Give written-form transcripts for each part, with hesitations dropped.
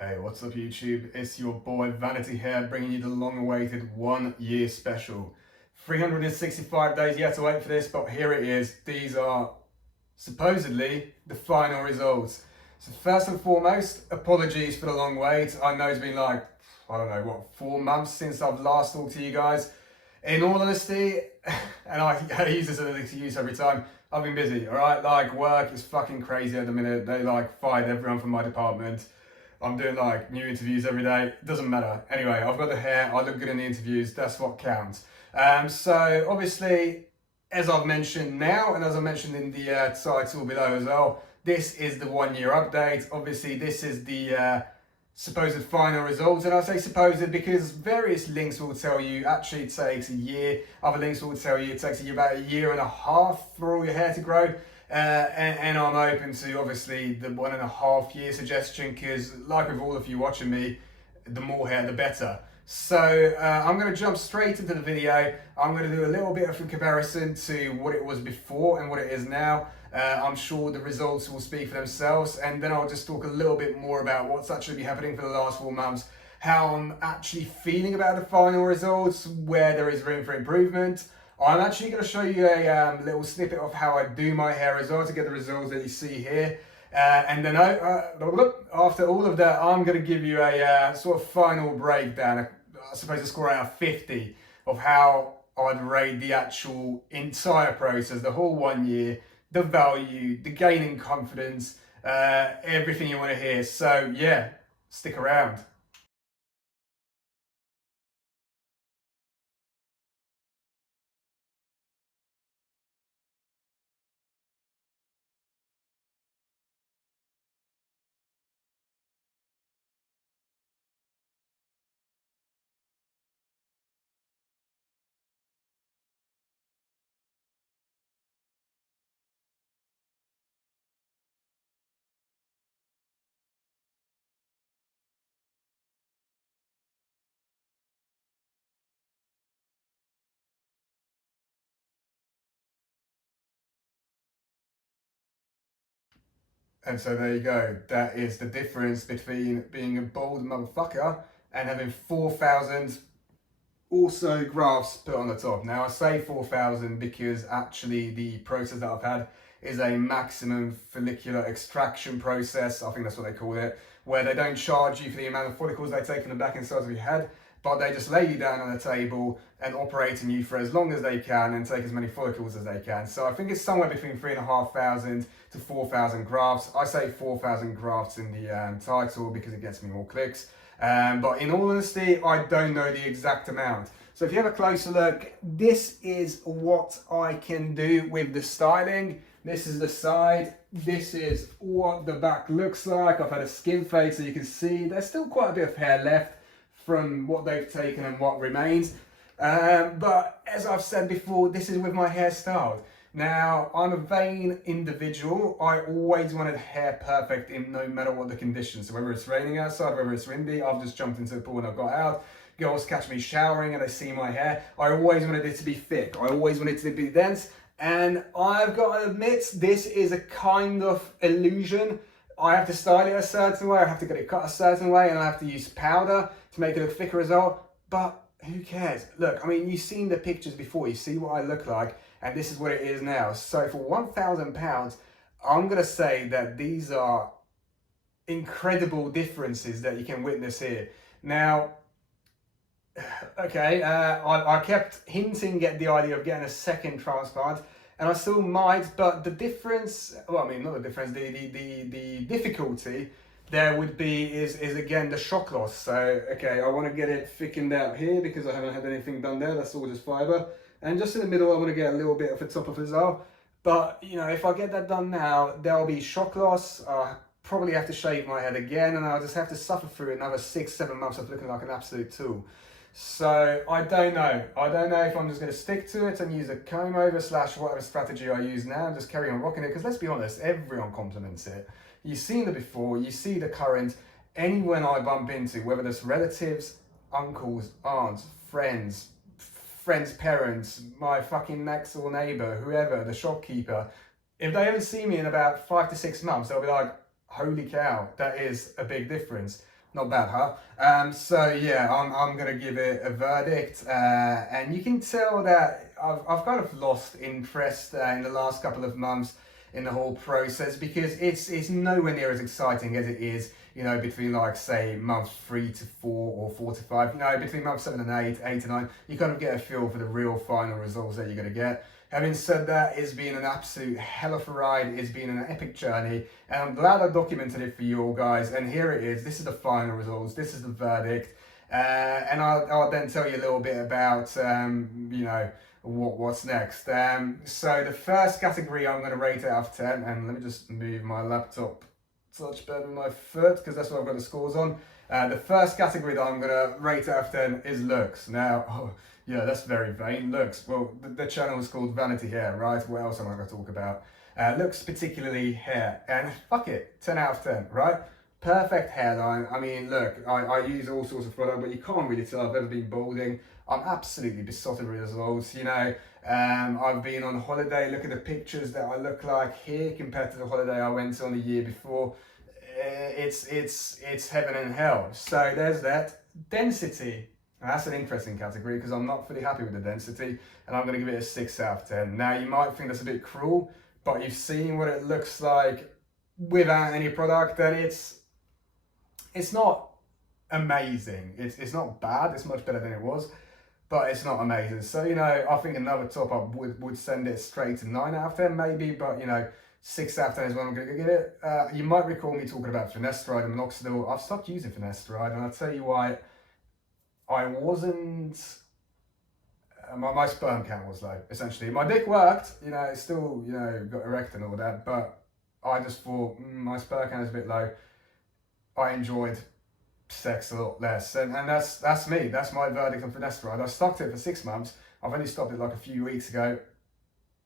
Hey, what's up YouTube? It's your boy Vanity here, bringing you the long-awaited 1 year special. 365 days yet to wait for this, but here it is. These are supposedly the final results. So first and foremost, apologies for the long wait. I know it's been like, I don't know, what, 4 months since I've last talked to you guys. In all honesty, and I use this as an excuse every time, I've been busy, alright? Like, work is fucking crazy at the minute. They like fired everyone from my department. I'm doing like new interviews every day. It doesn't matter. Anyway, I've got the hair. I look good in the interviews. That's what counts. So obviously, as I've mentioned now, and as I mentioned in the title below as well, this is the 1 year update. Obviously, this is the supposed final results, and I say supposed because various links will tell you actually it takes a year. Other links will tell you it takes about a year and a half for all your hair to grow. And I'm open to obviously the 1.5 year suggestion because, like with all of you watching me, the more hair the better. So I'm going to jump straight into the video. I'm going to do a little bit of a comparison to what it was before and what it is now. I'm sure the results will speak for themselves, and then I'll just talk a little bit more about what's actually been happening for the last 4 months, how I'm actually feeling about the final results, where there is room for improvement. I'm actually going to show you a little snippet of how I do my hair as well to get the results that you see here. And then after all of that, I'm going to give you a sort of final breakdown, I suppose a score out of 50 of how I'd rate the actual entire process, the whole 1 year, the value, the gaining confidence, everything you want to hear. So yeah, stick around. And so there you go. That is the difference between being a bold motherfucker and having 4,000 also grafts put on the top. Now I say 4,000 because actually the process that I've had is a maximum follicular extraction process. I think that's what they call it, where they don't charge you for the amount of follicles they take in the back and sides of your head, but they just lay you down on a table and operate on you for as long as they can and take as many follicles as they can. So I think it's somewhere between 3,500 to 4,000 grafts. I say 4,000 grafts in the title because it gets me more clicks. But in all honesty, I don't know the exact amount. So if you have a closer look, this is what I can do with the styling. This is the side. This is what the back looks like. I've had a skin fade so you can see there's still quite a bit of hair left from what they've taken and what remains. But as I've said before, this is with my hair styled. Now, I'm a vain individual. I always wanted hair perfect in no matter what the conditions. So whether it's raining outside, whether it's windy, I've just jumped into the pool and I've got out. Girls catch me showering and they see my hair. I always wanted it to be thick. I always wanted it to be dense. And I've got to admit, this is a kind of illusion. I have to style it a certain way, I have to get it cut a certain way, and I have to use powder to make it look thicker as well. But who cares? Look, I mean, you've seen the pictures before, you see what I look like, and this is what it is now. So for £1,000, I'm going to say that these are incredible differences that you can witness here. Now, okay, I kept hinting at the idea of getting a second transplant, and I still might, but the difference, well, I mean, not the difference, the difficulty there would be is again the shock loss. So, okay, I want to get it thickened out here because I haven't had anything done there, that's all just fibre. And just in the middle, I want to get a little bit of the top of as well. But, you know, if I get that done now, there'll be shock loss. I probably have to shave my head again, and I'll just have to suffer through another 6-7 months of looking like an absolute tool. So I don't know. I don't know if I'm just going to stick to it and use a comb over / whatever strategy I use now and just carry on rocking it. Because let's be honest, everyone compliments it. You've seen it before, you see the current. Anyone I bump into, whether it's relatives, uncles, aunts, friends, parents, my fucking next door neighbour, whoever, the shopkeeper, if they ever see me in about 5 to 6 months, they'll be like, holy cow, that is a big difference. Not bad, huh? So yeah, I'm gonna give it a verdict, and you can tell that I've kind of lost interest in the last couple of months in the whole process because it's nowhere near as exciting as it is, you know, between like say month 3 to 4 or 4 to 5. You know, between month 7 and 8, 8 to 9, you kind of get a feel for the real final results that you're gonna get. Having said that, it's been an absolute hell of a ride. It's been an epic journey, and I'm glad I documented it for you all guys. And here it is. This is the final results. This is the verdict. And I'll then tell you a little bit about, you know, what's next. So the first category I'm going to rate it out of 10, and let me just move my laptop touch pad with my foot because that's what I've got the scores on. The first category that I'm going to rate out of 10 is looks. Now, oh, yeah, that's very vain. Looks, well, the channel is called Vanity Hair, right? What else am I going to talk about? Looks, particularly hair, and fuck it, 10 out of 10, right? Perfect hairline. I mean, look, I use all sorts of product, but you can't really tell I've ever been balding. I'm absolutely besotted with results, you know. I've been on holiday. Look at the pictures that I look like here compared to the holiday I went on the year before. It's heaven and hell. So there's that. Density. That's an interesting category because I'm not fully happy with the density, and I'm going to give it a 6 out of 10. Now, you might think that's a bit cruel, but you've seen what it looks like without any product, and it's not amazing. It's not bad. It's much better than it was, but it's not amazing. So, you know, I think another top up would send it straight to 9 out of 10 maybe, but, you know, 6 out of 10 is what I'm going to give it. You might recall me talking about finasteride and minoxidil. I've stopped using finasteride, and I'll tell you why. I wasn't, my sperm count was low, essentially. My dick worked, you know, it still, you know, got erect and all that, but I just thought, my sperm count is a bit low. I enjoyed sex a lot less, and that's me. That's my verdict on finasteride. I stuck to it for 6 months. I've only stopped it like a few weeks ago,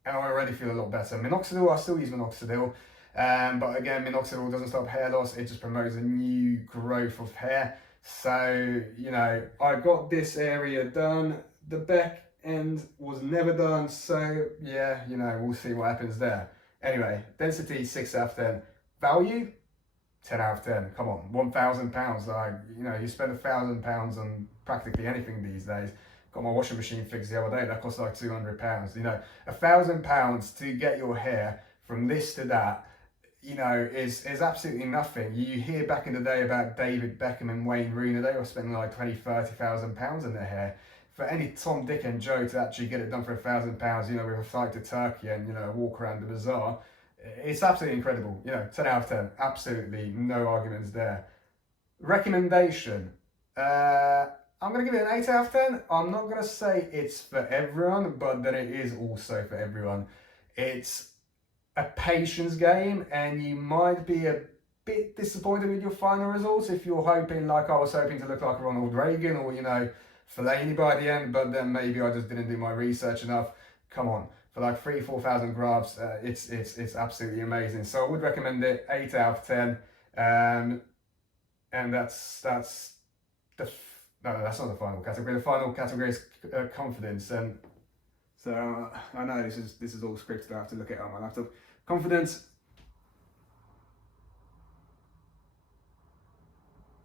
and I already feel a lot better. Minoxidil, I still use minoxidil, but again, minoxidil doesn't stop hair loss. It just promotes a new growth of hair. So, you know, I got this area done. The back end was never done. So, yeah, you know, we'll see what happens there. Anyway, density, 6 out of 10. Value, 10 out of 10. Come on, £1,000. Like, you know, you spend £1,000 on practically anything these days. Got my washing machine fixed the other day. That cost like £200. You know, £1,000 to get your hair from this to that, you know, is absolutely nothing. You hear back in the day about David Beckham and Wayne Rooney. They were spending like £20,000-30,000 in their hair. For any Tom, Dick and Joe to actually get it done for £1,000, you know, with a flight to Turkey and, you know, walk around the bazaar, it's absolutely incredible. You know, 10 out of 10. Absolutely no arguments there. Recommendation. I'm going to give it an 8 out of 10. I'm not going to say it's for everyone, but then it is also for everyone. It's a patience game, and you might be a bit disappointed with your final results if you're hoping, like I was hoping, to look like Ronald Reagan or, you know, Fellaini by the end, but then maybe I just didn't do my research enough. Come on, for like 3,000-4,000 grafts, it's absolutely amazing. So I would recommend it, 8 out of 10. And that's the no, that's not the final category. The final category is confidence, and so I know this is all scripted. I have to look at it on my laptop. Confidence.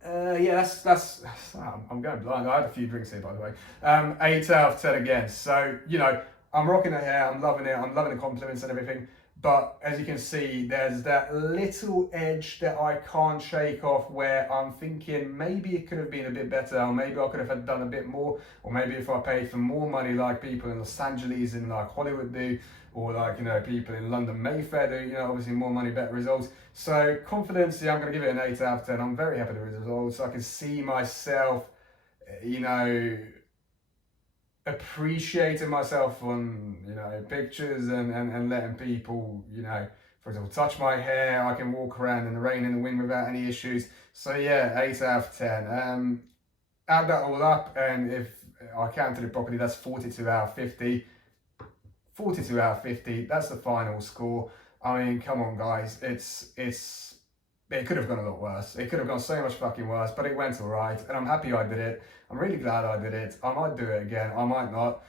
Yeah, that's I'm going blind. I had a few drinks here, by the way. 8 out of 10 again. So, you know, I'm rocking the hair. I'm loving it. I'm loving the compliments and everything. But as you can see, there's that little edge that I can't shake off, where I'm thinking maybe it could have been a bit better, or maybe I could have done a bit more, or maybe if I paid for more money like people in Los Angeles and like Hollywood do, or like, you know, people in London Mayfair do, you know, obviously more money, better results. So confidence, yeah, I'm going to give it an 8 out of 10. I'm very happy with the results. I can see myself, you know, appreciating myself on, you know, pictures and letting people, you know, for example, touch my hair. I can walk around in the rain and the wind without any issues. So yeah, 8 out of 10. Add that all up, and if I counted it properly, that's 42 out of 50. 42 out of 50, that's the final score. I mean, come on guys, it could have gone a lot worse. It could have gone so much fucking worse, but it went all right, and I'm happy I did it. I'm really glad I did it. I might do it again, I might not.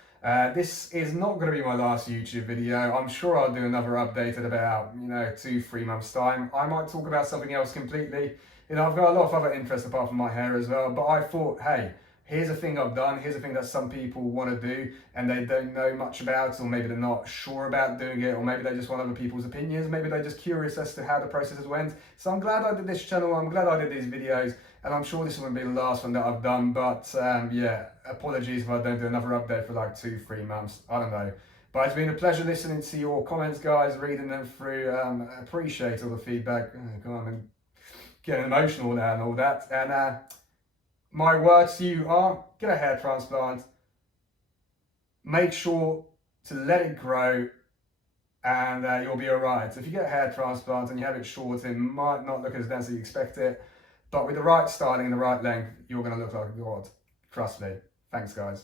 This is not going to be my last YouTube video. I'm sure I'll do another update at about, you know, 2-3 months time. I might talk about something else completely. You know, I've got a lot of other interests apart from my hair as well, but I thought, hey, here's a thing I've done, here's a thing that some people want to do and they don't know much about, or maybe they're not sure about doing it, or maybe they just want other people's opinions, maybe they're just curious as to how the processes went. So I'm glad I did this channel, I'm glad I did these videos, and I'm sure this won't be the last one that I've done, but yeah, apologies if I don't do another update for like 2-3 months, I don't know. But it's been a pleasure listening to your comments, guys, reading them through. I appreciate all the feedback. Oh, God, I'm getting emotional now and all that. And my words to you are, get a hair transplant. Make sure to let it grow and you'll be all right. So if you get a hair transplant and you have it short, it might not look as dense as you expect it. But with the right styling and the right length, you're going to look like a god. Trust me. Thanks, guys.